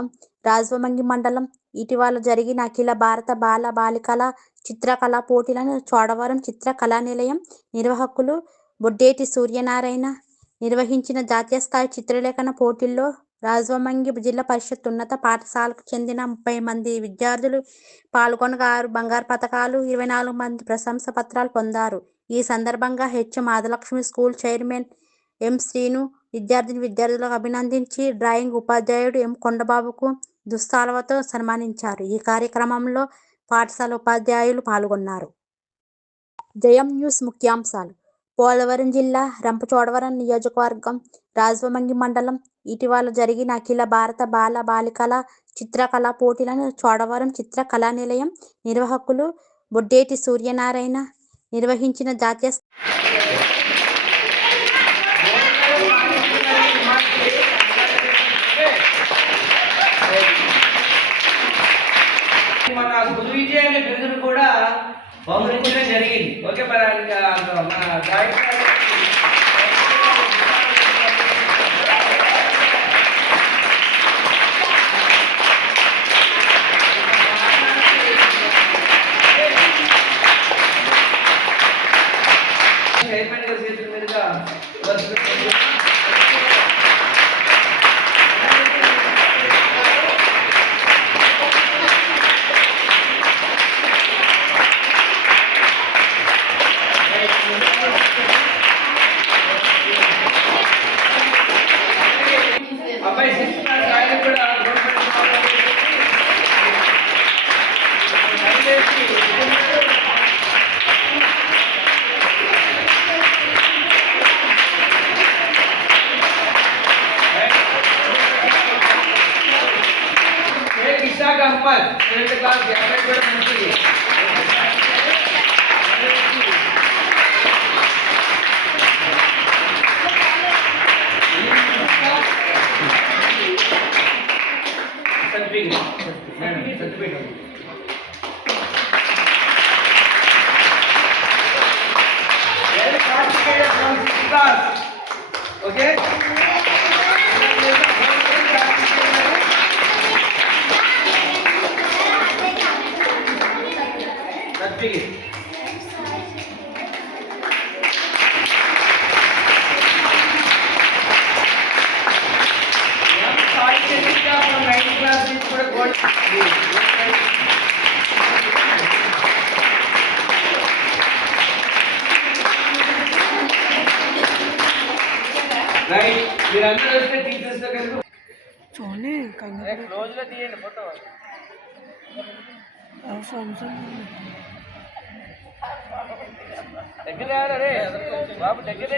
నియోజకవర్గం రాజవొమ్మంగి మండలం ఇటీవల జరిగిన అఖిల భారత బాల బాలికల చిత్రకళా పోటీలను చోడవరం చిత్రకళా నిలయం నిర్వాహకులు బొడ్డేటి సూర్యనారాయణ నిర్వహించిన జాతీయ స్థాయి చిత్రలేఖన పోటీల్లో రాజవొమ్మంగి జిల్లా పరిషత్ ఉన్నత పాఠశాలకు చెందిన 30 మంది విద్యార్థులు పాల్గొనగా 6 బంగారు పతకాలు, 24 మంది ప్రశంసా పత్రాలు పొందారు. ఈ సందర్భంగా H. Madhavalakshmi school chairman M. Srinu విద్యార్థులకు అభినందించి డ్రాయింగ్ ఉపాధ్యాయుడు ఎం. కొండబాబుకు దుస్తాలతో సన్మానించారు. ఈ కార్యక్రమంలో పాఠశాల ఉపాధ్యాయులు పాల్గొన్నారు. జయం న్యూస్ ముఖ్యాంశాలు. పోలవరం జిల్లా రంపచోడవరం నియోజకవర్గం రాజవొమ్మంగి మండలం ఇటీవల జరిగిన అఖిల భారత బాల బాలికల చిత్రకళా పోటీలను చోడవరం చిత్రకళా నిలయం నిర్వాహకులు బొడ్డేటి సూర్యనారాయణ నిర్వహించిన జాతీయ మన గురు విజయ అనే బిరుదును కూడా బహుకరించడం జరిగింది. ఓకే, మన చైర్మన్ గారి చేతుల మీదుగా అబ్బాయి ఆయన కూడా విశాఖ అహ్మద్ 7th క్లాస్ అబ్బాయి కూడా మంచిది. Okay, right. మీరందరూ వస్తే టీచర్స్ దగ్గర క్లోజ్ లో తీయండి ఫోటో. దగ్గర రే బాబు, దగ్గర